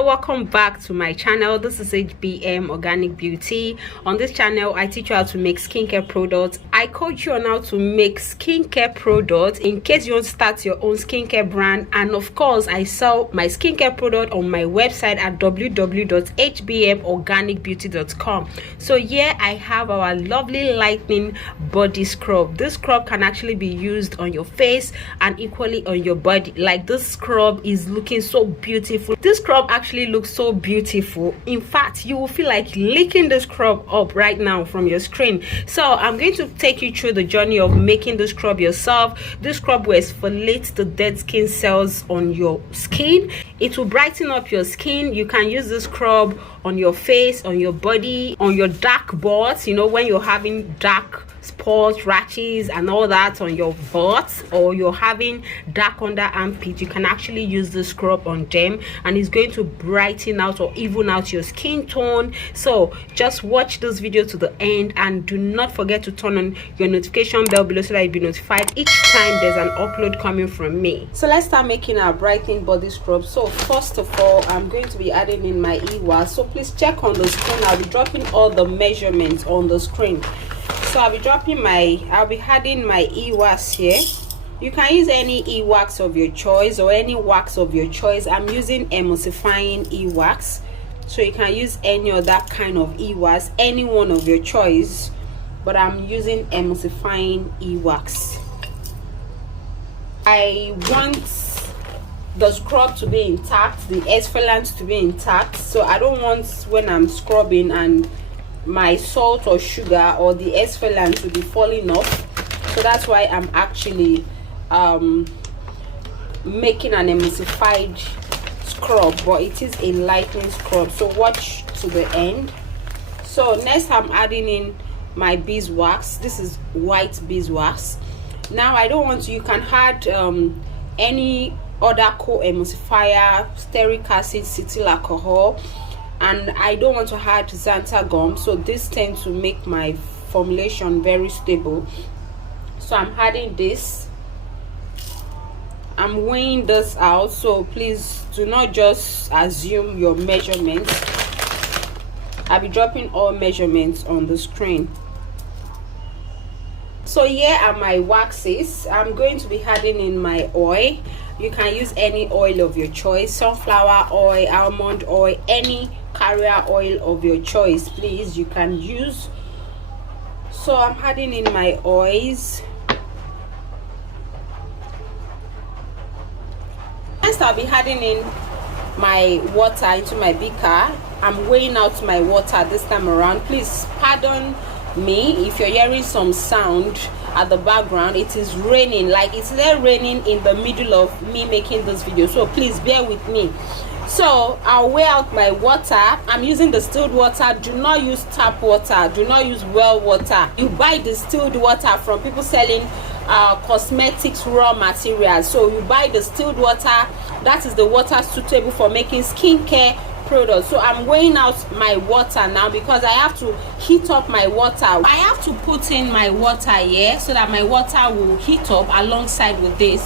Hello, welcome back to my channel. This is HBM Organic Beauty. On this channel I teach you how to make skincare products. I coach you on how to make skincare products in case you want to start your own skincare brand, and of course I sell my skincare product on my website at www.hbmorganicbeauty.com. so here I have our lovely lightening body scrub. This scrub can actually be used on your face and equally on your body. Like, this scrub is looking so beautiful. This scrub actually looks so beautiful. In fact, you will feel like licking the scrub up right now from your screen. So I'm going to take you through the journey of making the scrub yourself. This scrub will exfoliate the dead skin cells on your skin. It will brighten up your skin. You can use this scrub on your face, on your body, on your dark spots, you know, when you're having dark spots, rashes and all that on your butt, or you're having dark under armpit, you can actually use the scrub on them and it's going to brighten out or even out your skin tone. So just watch this video to the end and do not forget to turn on your notification bell below so that you'll be notified each time there's an upload coming from me. So let's start making our brightening body scrub. So first of all, I'm going to be adding in my e-wax, so please check on the screen. I'll be dropping all the measurements on the screen. So I'll be adding my e-wax here. You can use any e-wax of your choice or any wax of your choice. I'm using emulsifying e-wax, so you can use any other kind of e-wax, any one of your choice, but I'm using emulsifying e-wax. I want the scrub to be intact, the exfoliant to be intact, so I don't want, when I'm scrubbing and my salt or sugar or the exfoliant to be falling off. So that's why I'm actually making an emulsified scrub, but it is a lightening scrub, so watch to the end. So next I'm adding in my beeswax. This is white beeswax. Now I don't want to, you can add any other co-emulsifier, stearic acid, cetyl alcohol, and I don't want to add xanthan gum, so this tends to make my formulation very stable. So I'm adding this. I'm weighing this out, so please do not just assume your measurements. I'll be dropping all measurements on the screen. So here are my waxes. I'm going to be adding in my oil. You can use any oil of your choice, sunflower oil, almond oil, any carrier oil of your choice, please, you can use. So I'm adding in my oils. Next I'll be adding in my water into my beaker. I'm weighing out my water this time around. Please pardon me if you're hearing some sound at the background. It is raining, like it's there raining in the middle of me making this video, so please bear with me. So I'll weigh out my water. I'm using distilled water. Do not use tap water, do not use well water. You buy distilled water from people selling cosmetics raw materials. So you buy distilled water, that is the water suitable for making skincare products. So I'm weighing out my water now because I have to heat up my water. I have to put in my water here so that my water will heat up alongside with this.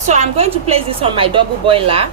So I'm going to place this on my double boiler.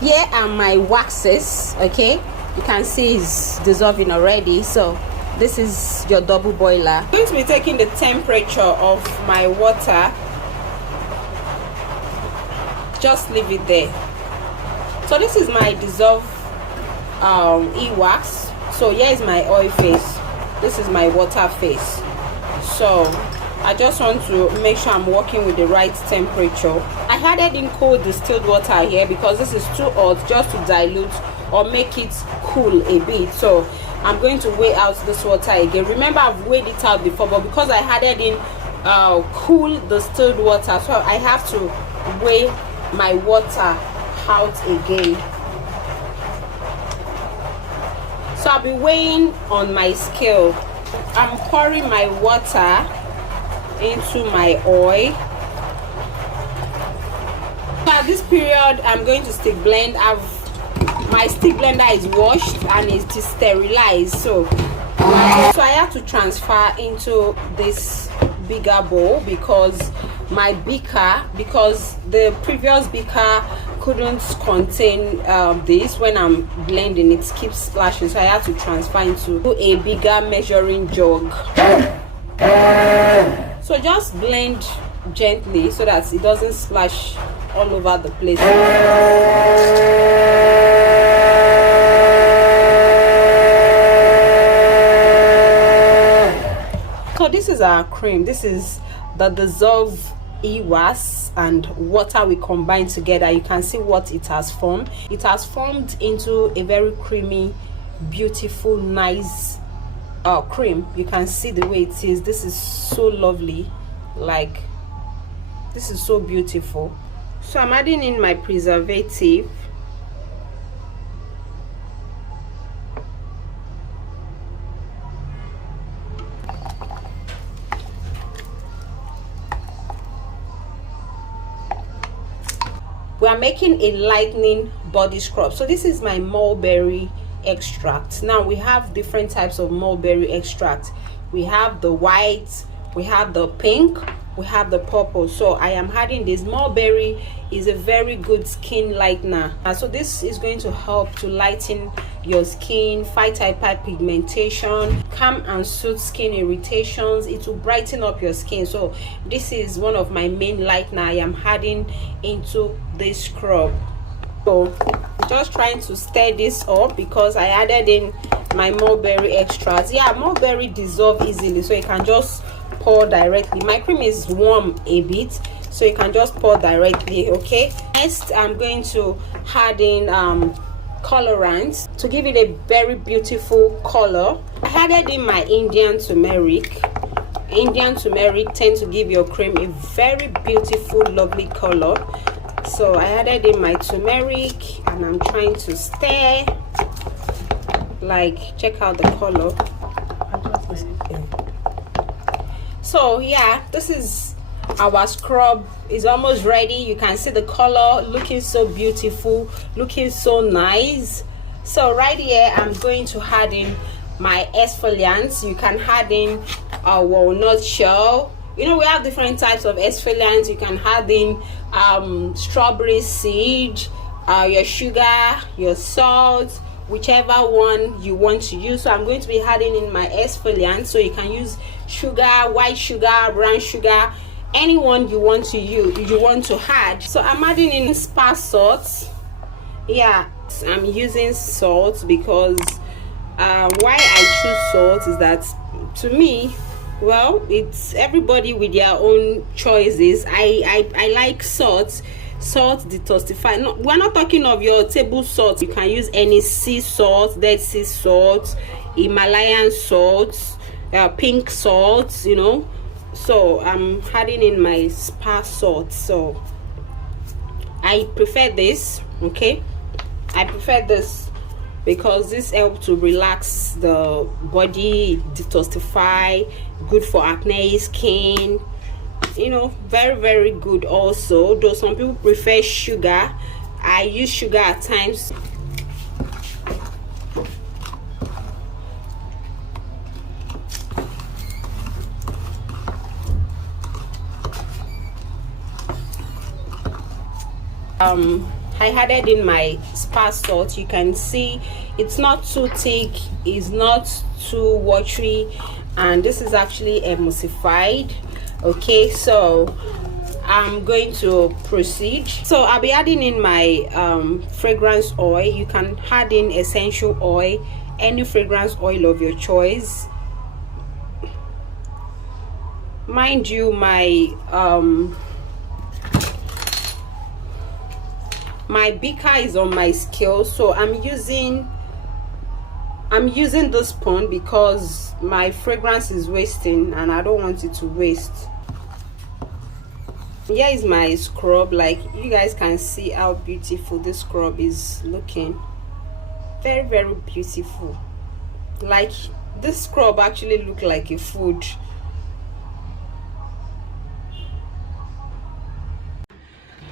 Here are my waxes. Okay, you can see it's dissolving already. So this is your double boiler. I'm going to be taking the temperature of my water. Just leave it there. So this is my dissolved e-wax. So here is my oil face, this is my water face. So I just want to make sure I'm working with the right temperature. I added in cold distilled water here because this is too hot, just to dilute or make it cool a bit. So I'm going to weigh out this water again. Remember, I've weighed it out before, but because I added in cool distilled water, so I have to weigh my water out again. So I'll be weighing on my scale. I'm pouring my water into my oil. So at this period I'm going to stick blend. My stick blender is washed and it is sterilized, so I have to transfer into this bigger bowl because the previous beaker couldn't contain this. When I'm blending, it keeps splashing, so I had to transfer into a bigger measuring jug. So just blend gently so that it doesn't splash all over the place. So this is our cream. This is the dissolve EWAS and water we combine together. You can see what it has formed. It has formed into a very creamy, beautiful, nice cream. You can see the way it is. This is so lovely. Like, this is so beautiful. So I'm adding in my preservative. We are making a lightening body scrub. So this is my mulberry extract. Now we have different types of mulberry extract. We have the white, we have the pink, we have the purple. So I am adding this. Mulberry is a very good skin lightener. So this is going to help to lighten your skin, fight hyperpigmentation, calm and soothe skin irritations. It will brighten up your skin. So this is one of my main lightener I am adding into this scrub. So just trying to stir this up because I added in my mulberry extracts. Yeah, mulberry dissolve easily, so you can just pour directly. My cream is warm a bit, so you can just pour directly. Okay, next I'm going to add in colorant to give it a very beautiful color. I added in my Indian turmeric. Indian turmeric tends to give your cream a very beautiful, lovely color. So I added in my turmeric and I'm trying to stir. Like, check out the color. So yeah, this is our scrub. Is almost ready. You can see the color looking so beautiful, looking so nice. So right here I'm going to add in my exfoliants. You can add in a walnut shell. You know, we have different types of exfoliants. You can add in strawberry seed, your sugar, your salt, whichever one you want to use. So I'm going to be adding in my exfoliant. So you can use sugar, white sugar, brown sugar, anyone you want to use, you want to add. So I'm adding in spa salt. Yeah, I'm using salt because why I choose salt is that, to me, well, it's everybody with their own choices. I like salt detoxify. No, we're not talking of your table salt. You can use any sea salt, dead sea salt, Himalayan salt, pink salt, you know. So I'm adding in my spa salt. So I prefer this. Okay, I prefer this because this helps to relax the body, detoxify, good for acne skin, you know, very, very good also. Though some people prefer sugar, I use sugar at times. I added in my spa salt. You can see it's not too thick, it's not too watery, and this is actually emulsified. Okay, so I'm going to proceed. So I'll be adding in my fragrance oil. You can add in essential oil, any fragrance oil of your choice. Mind you, my beaker is on my scale, so I'm using the spoon because my fragrance is wasting and I don't want it to waste. Here is my scrub. Like, you guys can see how beautiful this scrub is looking. Very, very beautiful. Like, this scrub actually look like a food.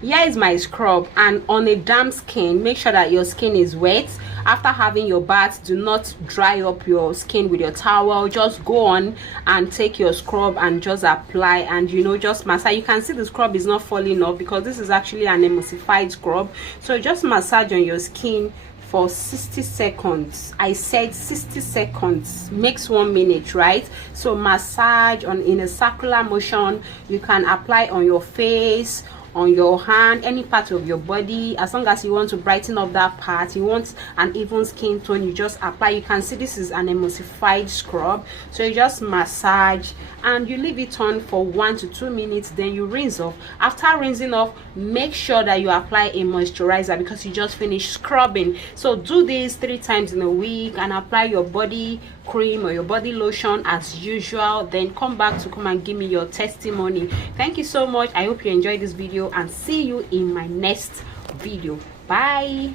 Here is my scrub, and on a damp skin, make sure that your skin is wet. after having your bath, do not dry up your skin with your towel. Just go on and take your scrub and just apply, and you know, just massage. You can see the scrub is not falling off because this is actually an emulsified scrub. So just massage on your skin for 60 seconds. I said 60 seconds makes 1 minute, right? So massage on in a circular motion. You can apply on your face, on your hand, any part of your body. As long as you want to brighten up that part, you want an even skin tone, you just apply. You can see this is an emulsified scrub, so you just massage and you leave it on for 1 to 2 minutes, then you rinse off. After rinsing off, make sure that you apply a moisturizer because you just finished scrubbing. So do this 3 times in a week and apply your body cream or your body lotion as usual, then come back to come and give me your testimony. Thank you so much. I hope you enjoyed this video and see you in my next video. Bye.